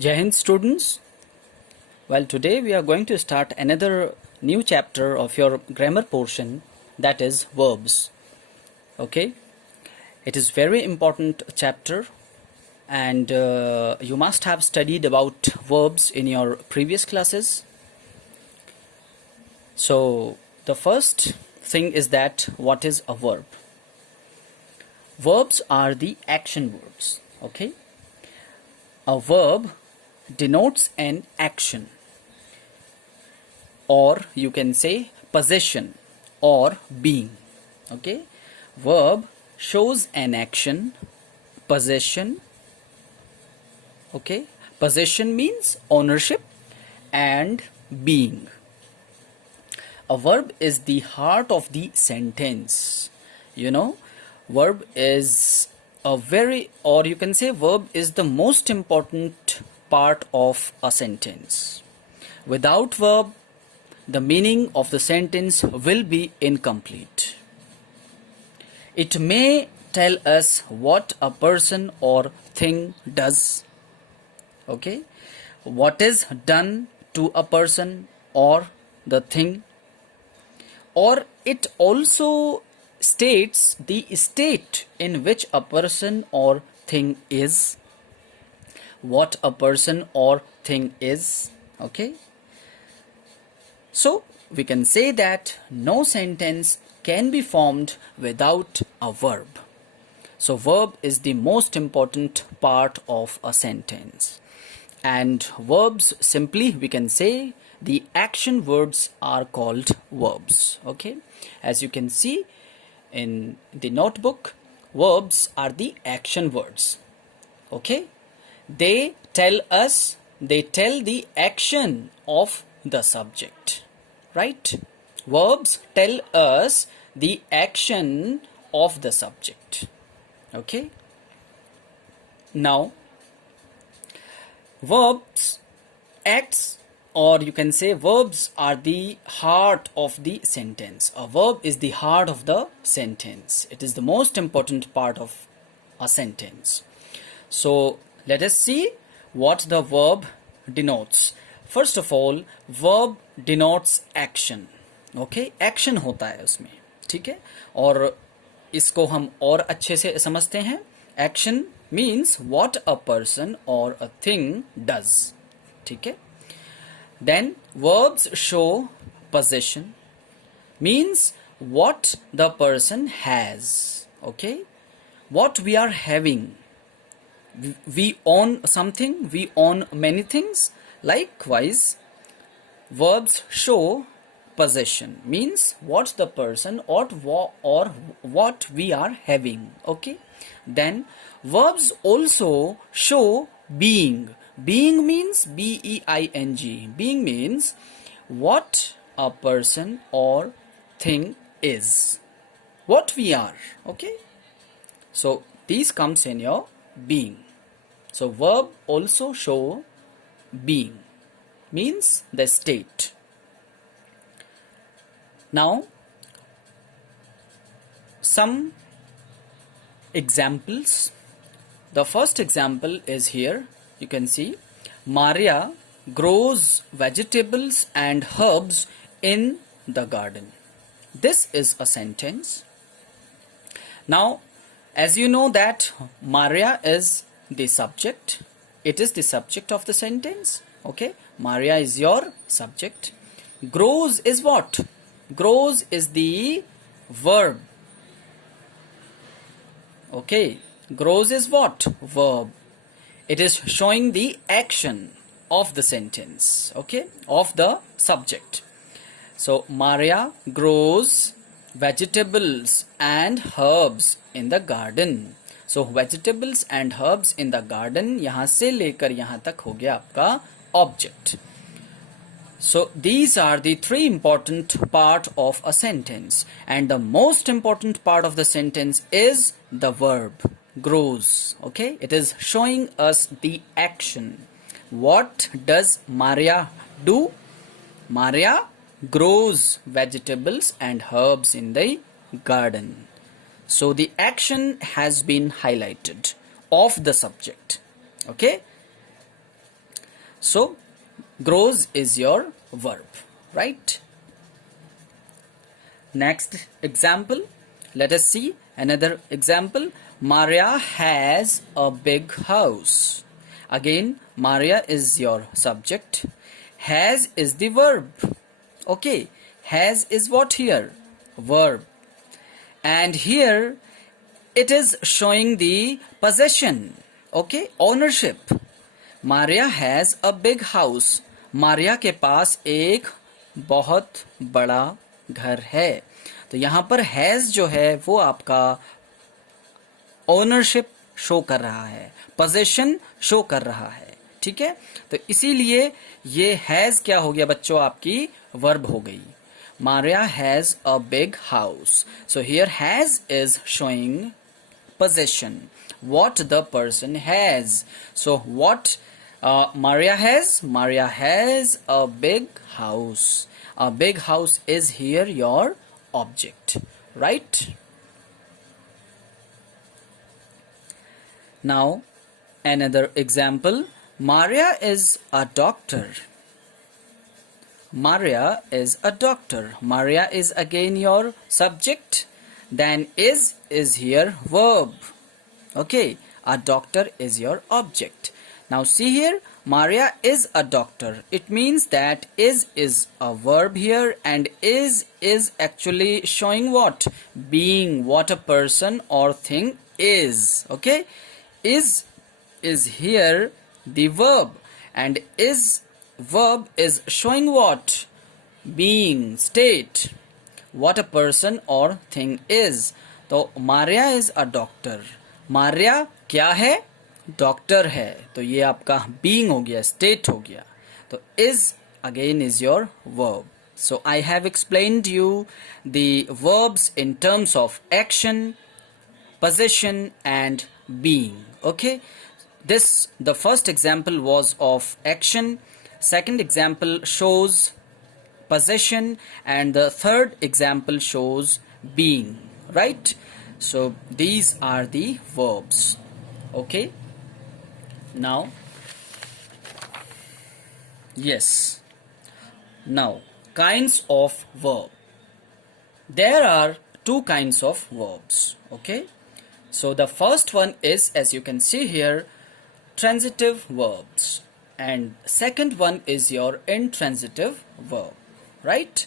Jai Hind students. Well, today we are going to start another new chapter of your grammar portion, that is verbs. Okay, it is very important chapter, and you must have studied about verbs in your previous classes. So the first thing is that what is a verb? Verbs are the action words. Okay, a verb denotes an action, or you can say possession or being. Okay, verb shows an action, possession. Okay, possession means ownership, and being. A verb is the heart of the sentence. Verb is a very, or you can say verb is the most important part of a sentence. Without verb, the meaning of the sentence will be incomplete. It may tell us what a person or thing does. Okay, what is done to a person or the thing, or it also states the state in which a person or thing is, what a person or thing is. Okay, so we can say that no sentence can be formed without a verb. So verb is the most important part of a sentence, and verbs, simply we can say the action words are called verbs. Okay, as you can see in the notebook, verbs are the action words. Okay, they tell the action of the subject, right? Verbs tell us the action of the subject. Okay, now verbs acts, or you can say verbs are the heart of the sentence. A verb is the heart of the sentence. It is the most important part of a sentence. So let us see what the verb denotes. First of all, verb denotes action. Okay, action होता है उसमें, ठीक है, और इसको हम और अच्छे से समझते हैं. Action means what a person or a thing does. ठीक है. Then verbs show possession, means what the person has. Okay, what we are having. We own something, we own many things. Likewise, verbs show possession, means what the person or what we are having. Okay, then verbs also show being. Being means being. Being means what a person or thing is, what we are. Okay, so these comes in your being. So verb also show being, means the state. Now some examples. The first example is here. You can see Maria grows vegetables and herbs in the garden. This is a sentence. Now, as you know that Maria is the subject. It is the subject of the sentence. Okay, Maria is your subject. Grows is what? Grows is the verb. Okay, grows is what? Verb. It is showing the action of the sentence. Okay, of the subject. So Maria grows vegetables and herbs in the garden. So vegetables and herbs in the garden, यहाँ से लेकर यहाँ तक हो गया आपका object. So these are the three important part of a sentence, and the most important part of the sentence is the verb grows. Okay, it is showing us the action. What does Maria do? Maria grows vegetables and herbs in the garden. So the action has been highlighted of the subject. Okay, So grows is your verb, right? Next example, let us see another example. Maria has a big house. Again, Maria is your subject. Has is the verb. Okay, has is what here? Verb. And here it is showing the possession. Okay, ownership. Maria has a big house. Maria के पास एक बहुत बड़ा घर है. तो यहाँ पर has जो है वो आपका ओनरशिप शो कर रहा है, पोजेशन शो कर रहा है. ठीक है, तो इसीलिए ये हैज क्या हो गया बच्चों, आपकी वर्ब हो गई. Maria has a big house. So here has is showing possession, what the person has. So what Maria has a big house. A big house is here your object, right? Now another example. Maria is a doctor. Maria is a doctor. Maria is again your subject. Then is here verb. Okay, a doctor is your object. Now see here, Maria is a doctor. It means that is a verb here, and is actually showing what? Being, what a person or thing is. Okay, is here the verb, and is verb is showing what? Being, state, what a person or thing is. तो Maria is a doctor. Maria क्या है? Doctor है. तो ये आपका being हो गया, state हो गया. तो is again is your verb. So I have explained you the verbs in terms of action, possession and being. Okay, the first example was of action, second example shows possession, and the third example shows being, right? So these are the verbs. Okay, now yes, now kinds of verb. There are two kinds of verbs. Okay, so the first one is, as you can see here, transitive verbs, and second one is your intransitive verb, right?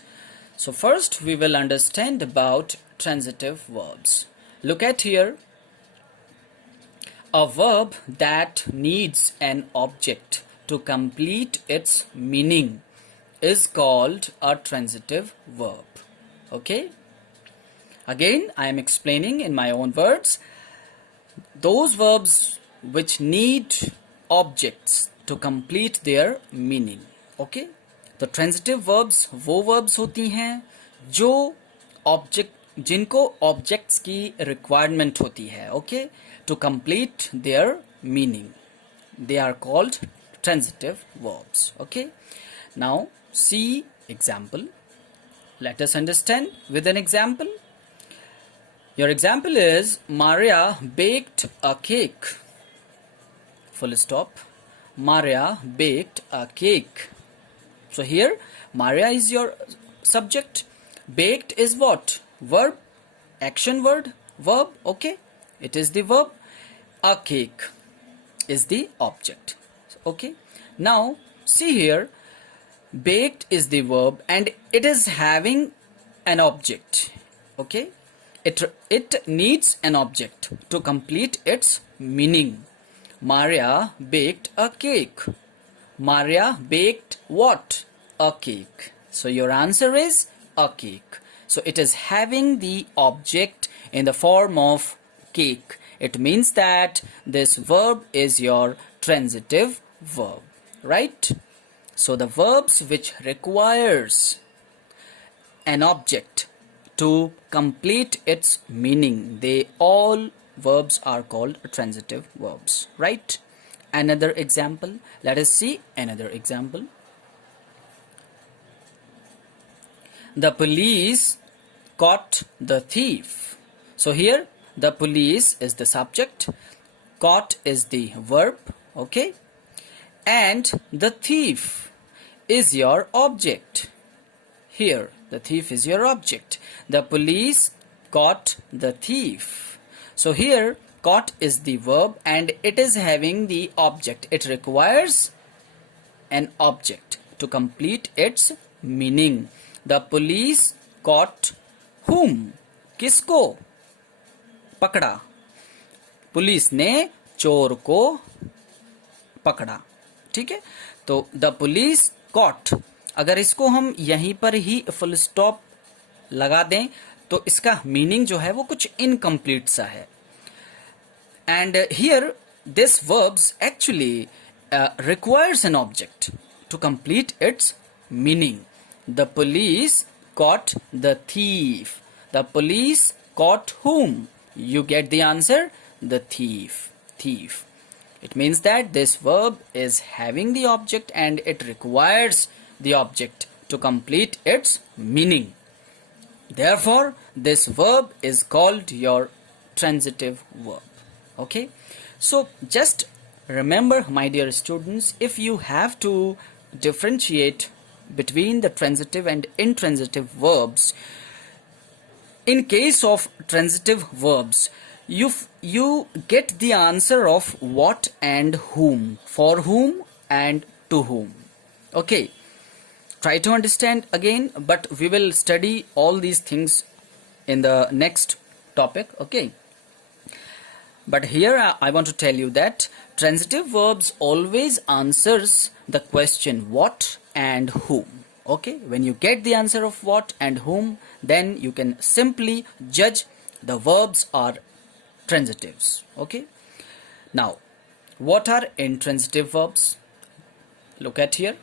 So first we will understand about transitive verbs. Look at here, a verb that needs an object to complete its meaning is called a transitive verb. Okay, again I am explaining in my own words. Those verbs which need objects to complete their meaning. Okay, तो transitive verbs वो verbs होती हैं जो जिनको objects की requirement होती है. Okay, to complete their meaning, they are called transitive verbs. Okay, now see example. Let us understand with an example. Your example is Maria baked a cake. Full stop. Maria baked a cake. So here Maria is your subject. Baked is what? Verb. Action word. Verb. Okay, it is the verb. A cake is the object. Okay, now see here, baked is the verb and it is having an object. Okay, it needs an object to complete its meaning. Maria baked a cake. Maria baked what? A cake. So your answer is a cake. So it is having the object in the form of cake. It means that this verb is your transitive verb, right? So the verbs which requires an object to complete its meaning, they all verbs are called transitive verbs, right? Another example, let us see another example. The police caught the thief. So here the police is the subject, caught is the verb. Okay, and the thief is your object. Here, the thief is your object. The police caught the thief. So here, caught is the verb and it is having the object. It requires an object to complete its meaning. The police caught whom? किसको पकड़ा? Police ने चोर को पकड़ा. ठीक है, तो the police cot, अगर इसको हम यहीं पर ही फुल स्टॉप लगा दें तो इसका मीनिंग जो है वो कुछ इनकम्प्लीट सा है. And here this verbs actually requires an object to complete its meaning. The police caught the thief. The police caught whom? You get the answer, the thief. Thief. It means that this verb is having the object and it requires the object to complete its meaning. Therefore, this verb is called your transitive verb. Okay? So, just remember, my dear students, if you have to differentiate between the transitive and intransitive verbs, in case of transitive verbs, you get the answer of what and whom, for whom and to whom. Okay, try to understand again, but we will study all these things in the next topic. Okay, but here I want to tell you that transitive verbs always answers the question what and whom. Okay, when you get the answer of what and whom, then you can simply judge the verbs are transitives. Okay, now what are intransitive verbs? Look at here.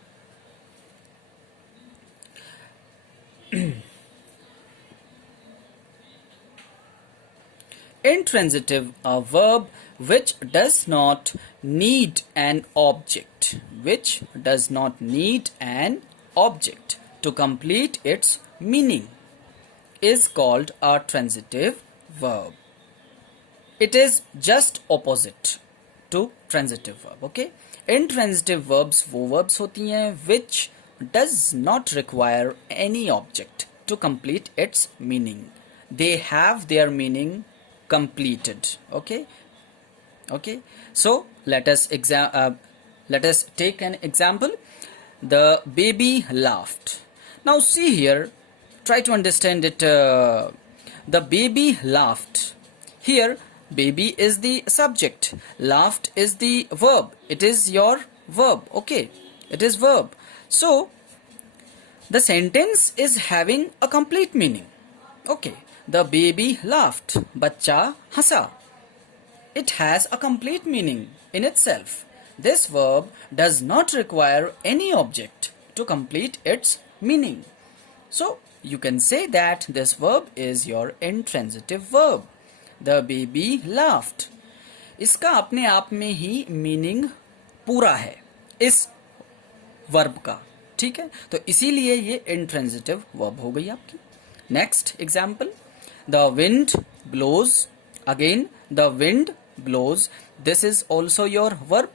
Intransitive, a verb which does not need an object, which does not need an object to complete its meaning, is called a transitive verb. It is just opposite to transitive verb. Okay, intransitive verbs वो verbs होती हैं which does not require any object to complete its meaning. They have their meaning completed. Okay, so let us take an example. The baby laughed. Now see here, try to understand it. The baby laughed. Here baby is the subject, laughed is the verb. It is your verb. Okay, it is verb. So the sentence is having a complete meaning. Okay, the baby laughed. Bachcha hasa. It has a complete meaning in itself. This verb does not require any object to complete its meaning. So you can say that this verb is your intransitive verb. The baby laughed. इसका अपने आप में ही meaning पूरा है इस verb का. ठीक है, तो इसीलिए ये intransitive verb हो गई आपकी. Next example. The wind blows. Again, the wind blows. This is also your verb.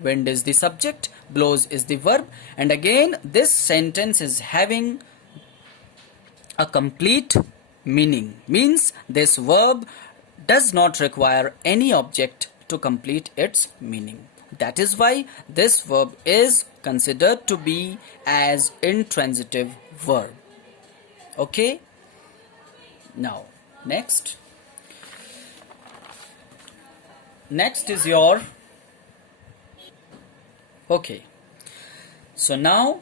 Wind is the subject, blows is the verb, and again this sentence is having a complete meaning. Means this verb does not require any object to complete its meaning. That is why this verb is considered to be as intransitive verb. Okay, now next is your okay. So now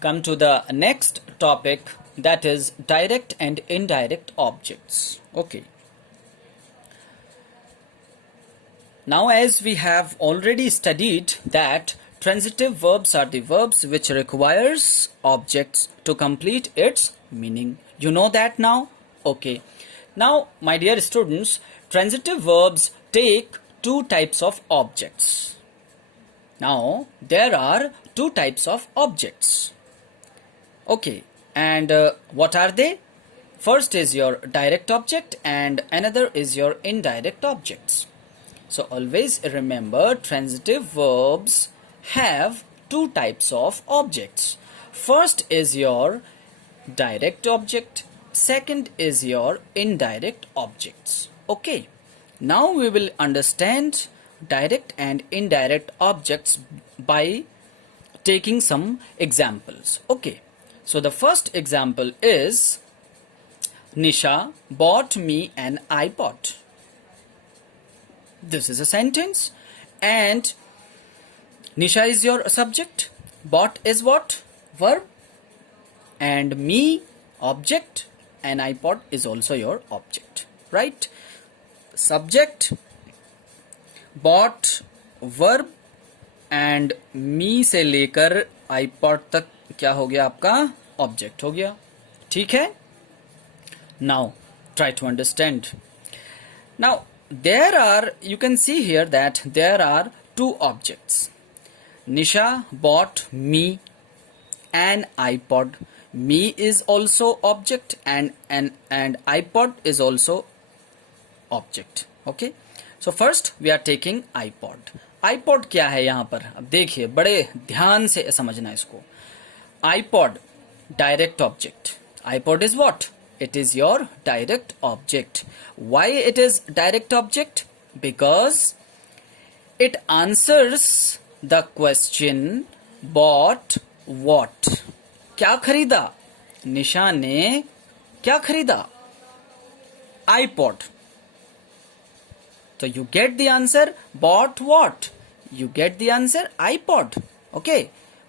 come to the next topic, that is direct and indirect objects. Okay, now as we have already studied that transitive verbs are the verbs which requires objects to complete its meaning. You know that now? Okay, now my dear students, transitive verbs take two types of objects. Now there are two types of objects. Okay, and what are they? First is your direct object and another is your indirect objects. So always remember, transitive verbs have two types of objects. First is your direct object, second is your indirect objects. Okay, now we will understand direct and indirect objects by taking some examples. Okay, so the first example is Nisha bought me an iPod. This is a sentence, and Nisha is your subject, bought is what? Verb, and me object, and iPod is also your object, right? Subject, bought, verb, and me से लेकर iPod तक क्या हो गया आपका? Object हो गया. ठीक है. Now try to understand. Now there are, you can see here that there are two objects. Nisha bought me an iPod. Me is also object and iPod is also object. Okay, so first we are taking iPod. IPod क्या है यहां पर? अब देखिए, बड़े ध्यान से समझना इसको. IPod direct object. IPod is what? It is your direct object. Why it is direct object? Because it answers the question bought what. क्या खरीदा? निशा ने क्या खरीदा? IPod. So you get the answer, bought what? You get the answer, iPod. Okay,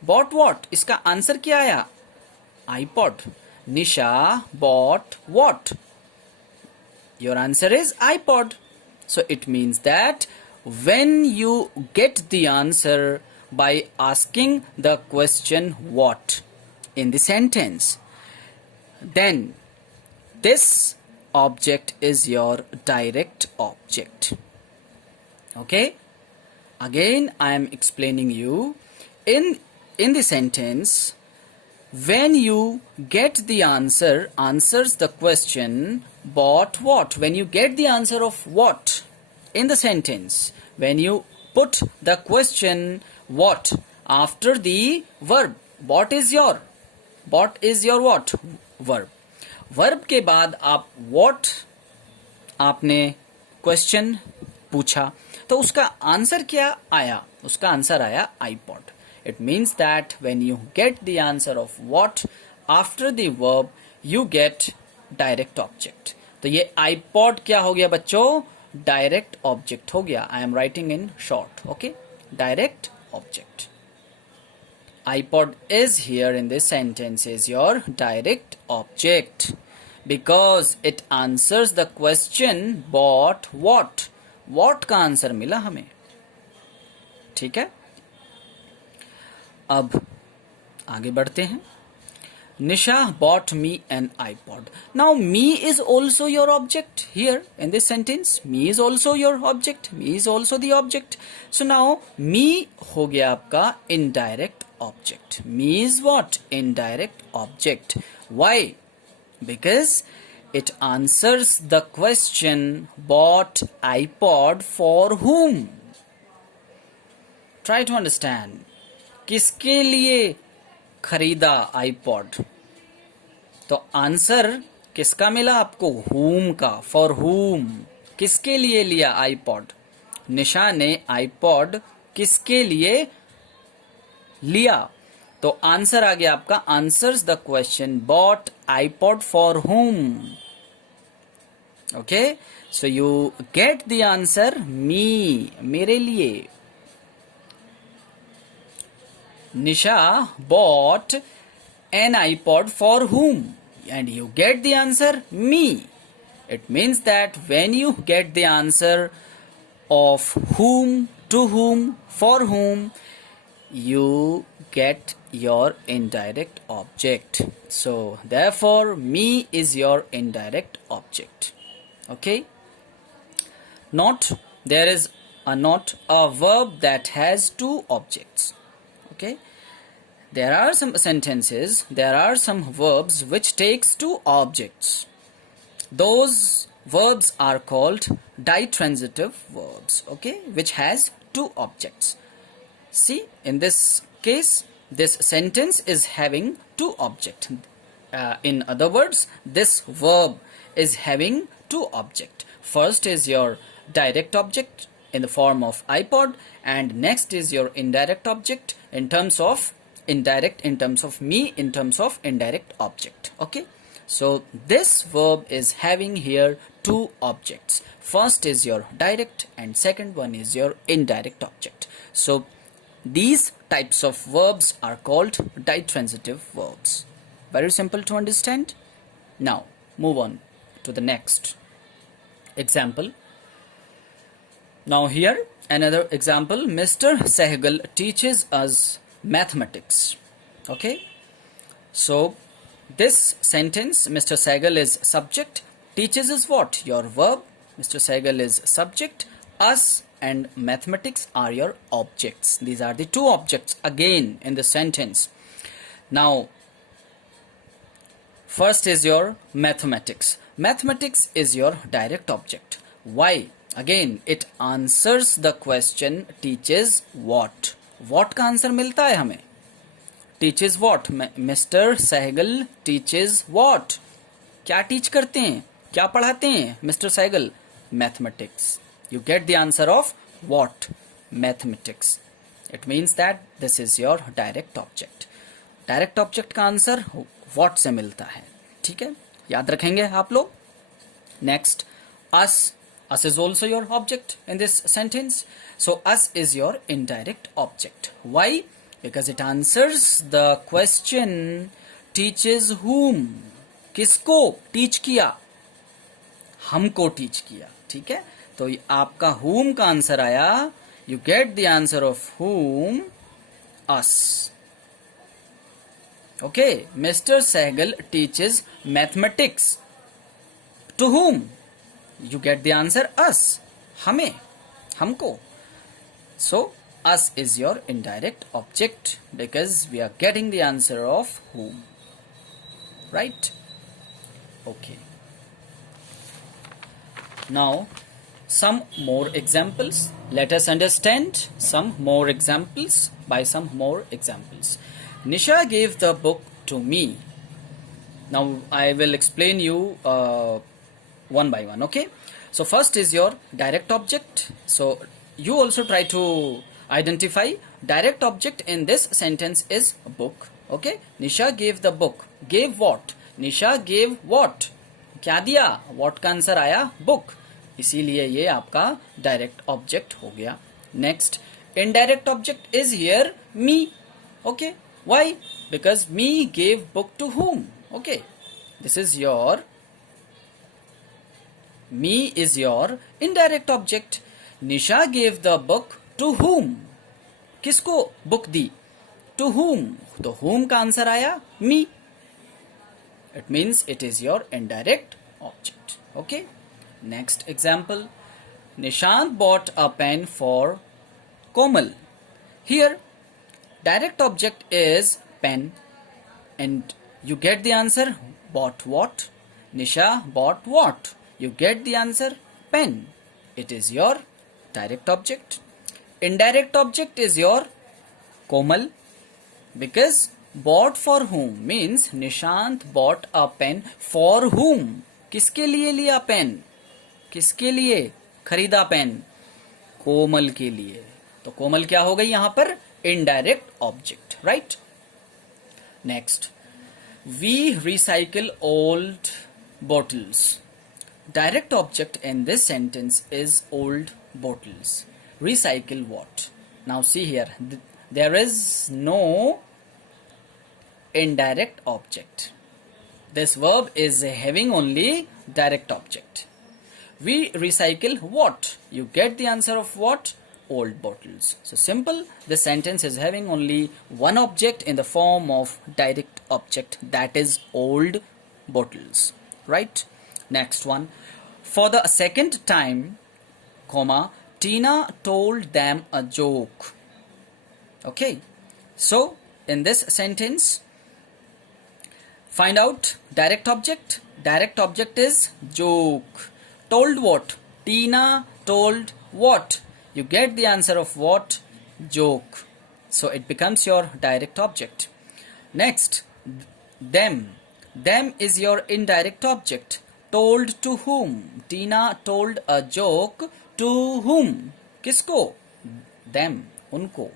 bought what? इसका answer क्या आया? iPod. Nisha bought what? Your answer is iPod. So it means that when you get the answer by asking the question what in the sentence, then this object is your direct object. Okay, again I am explaining you in the sentence, when you get the answer, answers the question bought what. When you get the answer of what in the sentence, when you put the question what after the verb, what is your what? Verb. Verb के बाद आप what आपने question पूछा, तो उसका answer क्या आया? उसका आंसर आया iPod. It means that when you get the answer of what after the verb, you get direct object. तो ये आईपॉड क्या हो गया बच्चों? डायरेक्ट ऑब्जेक्ट हो गया. I am writing in short. Okay, direct object. iPod is here in this sentence is your direct object because it answers the question bought what. What का answer मिला हमें. ठीक है, अब आगे बढ़ते हैं. Nisha bought me an iPod. Now me is also your object here in this sentence. Me is also your object. Me is also the object. So now me हो गया आपका indirect object. Me is what? Indirect object. Why? Because it answers the question bought iPod for whom. Try to understand. किसके लिए खरीदा iPod? तो answer किसका मिला आपको? whom का. For whom. किसके लिए लिया आईपॉड? निशा ने आईपॉड किसके लिए लिया? तो आंसर आ गया आपका, answers the question bot iPod for whom. Okay, so you get the answer me, मेरे लिए. Nisha bought an iPod for whom? And you get the answer me. It means that when you get the answer of whom, to whom, for whom, you get your indirect object. So therefore me is your indirect object. Okay, not, there is not a verb that has two objects. Okay, there are some sentences, there are some verbs which takes two objects. Those verbs are called ditransitive verbs. Okay, which has two objects. See, in this case, this sentence is having two objects. In other words, this verb is having two objects. First is your direct object in the form of iPod, and next is your indirect object in terms of indirect, in terms of me, in terms of indirect object. Okay, so this verb is having here two objects. First is your direct and second one is your indirect object. So these types of verbs are called ditransitive verbs. Very simple to understand. Now move on to the next example. Now here another example. Mr. Sehgal teaches us mathematics. Okay, so this sentence, Mr. Sehgal is subject, teaches is what? Your verb. Mr. Sehgal is subject, us and mathematics are your objects. These are the two objects again in the sentence. Now first is your mathematics. Mathematics is your direct object. Why? Again, it answers the question teaches what. What का answer मिलता है हमें? Teaches what? Mr. Sehgal teaches what? क्या teach करते हैं? क्या पढ़ाते हैं Mr. Sehgal? Mathematics. You get the answer of what? Mathematics. It means that this is your direct object. Direct object का आंसर what से मिलता है. ठीक है, याद रखेंगे आप लोग. Next, us. Us is also your object in this sentence. So us is your indirect object. Why? Because it answers the question teaches whom. किसको teach किया? हमको teach किया. ठीक है, तो आपका whom का आंसर आया. You get the answer of whom? Us. Okay, Mr. Sehgal teaches mathematics. To whom? You get the answer us. हमें, हमको. So us is your indirect object because we are getting the answer of whom. Right? Okay. Now some more examples. Let us understand some more examples by some more examples. Nisha gave the book to me. Now I will explain you one by one. Okay, so first is your direct object. So you also try to identify direct object in this sentence is book. Okay, Nisha gave the book. Gave what? Nisha gave what? क्या दिया? What का answer आया? Book. इसीलिए ये आपका direct object हो गया. Next, indirect object is here me. Okay, why? Because me gave book to whom? Okay, this is your me is your indirect object. Nisha gave the book to whom? किसको book the? To whom? तो whom का answer आया me. It means it is your indirect object. Okay. Next example. Nishant bought a pen for Komal. Here direct object is pen and you get the answer bought what? Nisha bought what? You get the answer pen. It is your direct object. Indirect object is your Komal because bought for whom means Nishant bought a pen for whom. किसके लिए लिया pen? किसके लिए खरीदा pen? कोमल के लिए. तो कोमल क्या हो गई यहां पर? Indirect object. Right. Next, we recycle old bottles. Direct object in this sentence is old bottles. Recycle what? Now see here, there is no indirect object. This verb is having only direct object. We recycle what? You get the answer of what? Old bottles. So simple. This sentence is having only one object in the form of direct object, that is old bottles. Right? Next one. For the second time, comma, Tina told them a joke. Okay. So in this sentence, find out direct object. Direct object is joke. Told what? Tina told what? You get the answer of what? Joke. So it becomes your direct object. Next, them. Them is your indirect object. Told to whom? Tina told a joke to whom? Kisko? Them. Unko.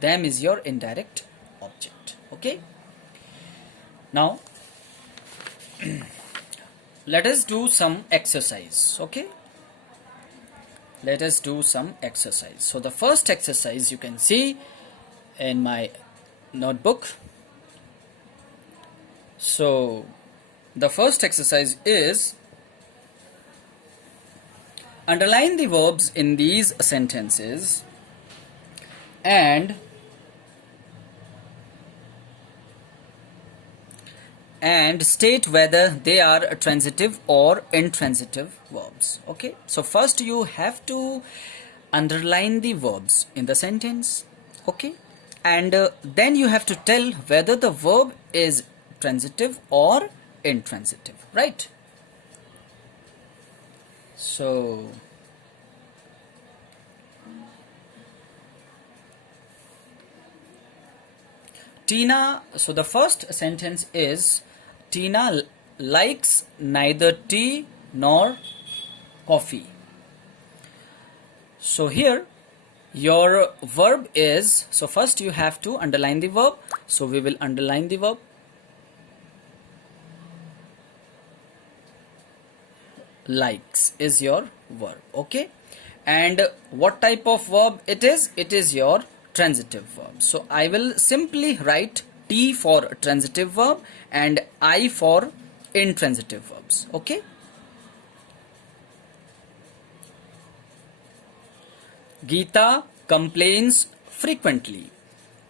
Them is your indirect object. Okay. Now, let us do some exercise. Okay. Let us do some exercise. So the first exercise you can see in my notebook. So the first exercise is underline the verbs in these sentences and state whether they are transitive or intransitive verbs. Okay, so first you have to underline the verbs in the sentence. Okay, and then you have to tell whether the verb is transitive or intransitive, right? So Tina, so the first sentence is Tina likes neither tea nor coffee. So here your verb is, so first you have to underline the verb. So we will underline the verb. Likes is your verb. Okay, and what type of verb it is? It is your transitive verb. So I will simply write T for transitive verb and I for intransitive verbs. Okay, Geeta complains frequently.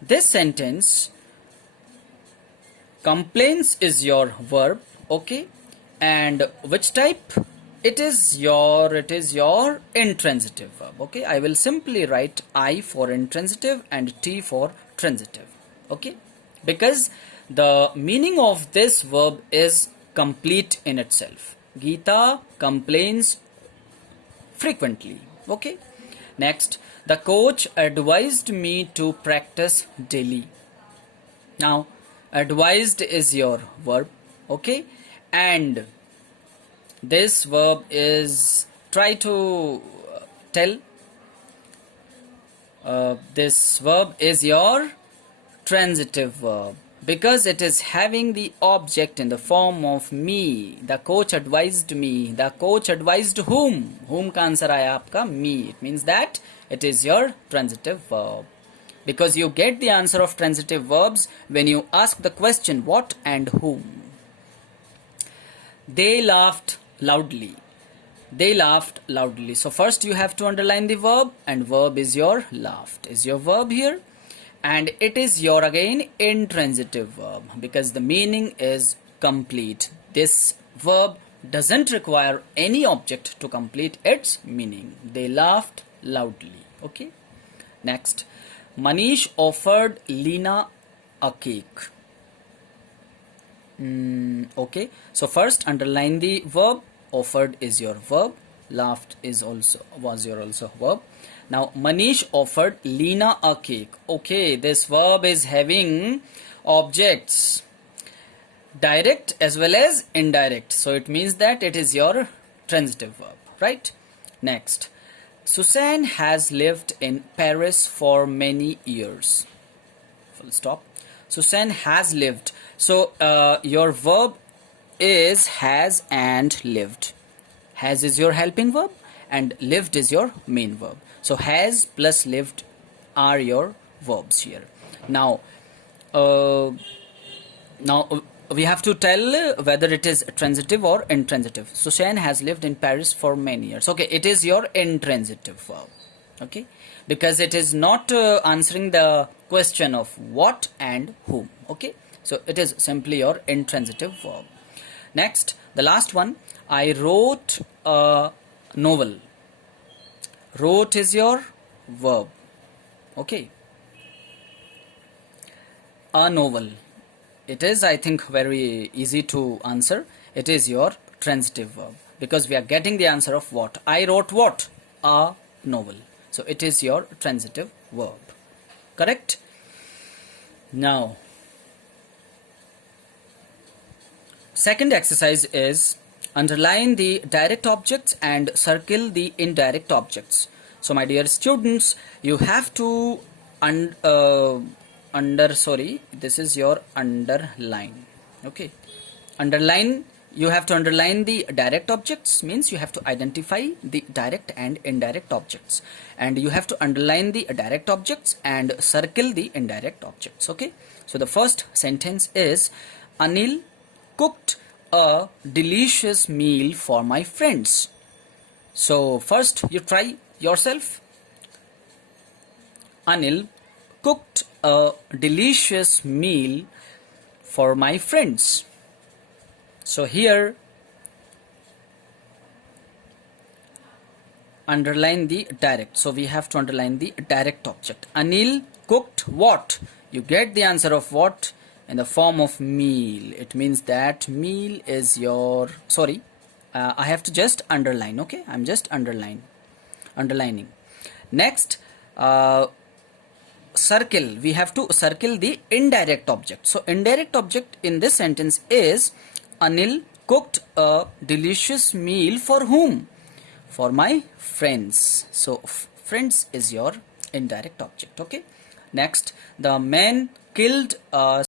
This sentence, complains is your verb. Okay, and which type? It is your intransitive verb. Okay, I will simply write I for intransitive and T for transitive. Okay, because the meaning of this verb is complete in itself. Geeta complains frequently. Okay, next, the coach advised me to practice daily. Now advised is your verb. Okay, and this verb is, try to tell, this verb is your transitive verb because it is having the object in the form of me. The coach advised me. The coach advised whom? Whom का answer आया आपका? Me. It means that it is your transitive verb, because you get the answer of transitive verbs when you ask the question what and whom. They laughed loudly. They laughed loudly. So first you have to underline the verb, and verb is your laughed is your verb here, and it is your again intransitive verb because the meaning is complete. This verb doesn't require any object to complete its meaning. They laughed loudly. Okay, next, Manish offered Lena a cake. Okay, so first underline the verb. Offered is your verb, laughed is also your verb. Now Manish offered Lena a cake. Okay, this verb is having objects direct as well as indirect, so it means that it is your transitive verb, right? Next, Suzanne has lived in Paris for many years. Full stop. Suzanne has lived. So your verb is has and lived. Has is your helping verb and lived is your main verb. So has plus lived are your verbs here. Now we have to tell whether it is transitive or intransitive. Suzanne has lived in Paris for many years. Okay, it is your intransitive verb. Okay, because it is not answering the question of what and whom. Okay, so it is simply your intransitive verb. Next, the last one, I wrote a novel. Wrote is your verb. Okay, a novel, it is, I think, very easy to answer. It is your transitive verb because we are getting the answer of what. I wrote what? A novel. So it is your transitive verb. Correct? Now, second exercise is underline the direct objects and circle the indirect objects. So my dear students, you have to this is your underline. Okay, underline, you have to underline the direct objects, means you have to identify the direct and indirect objects, and you have to underline the direct objects and circle the indirect objects. Okay, so the first sentence is Anil cooked a delicious meal for my friends. So first you try yourself. Anil cooked a delicious meal for my friends. So here underline the direct. So we have to underline the direct object. Anil cooked what? You get the answer of what in the form of meal. It means that meal is your, sorry, I have to just underline. Okay, I'm just underlining. Next, circle, we have to circle the indirect object. So indirect object in this sentence is Anil cooked a delicious meal for whom? For my friends. So friends is your indirect object. Okay, next, the man killed a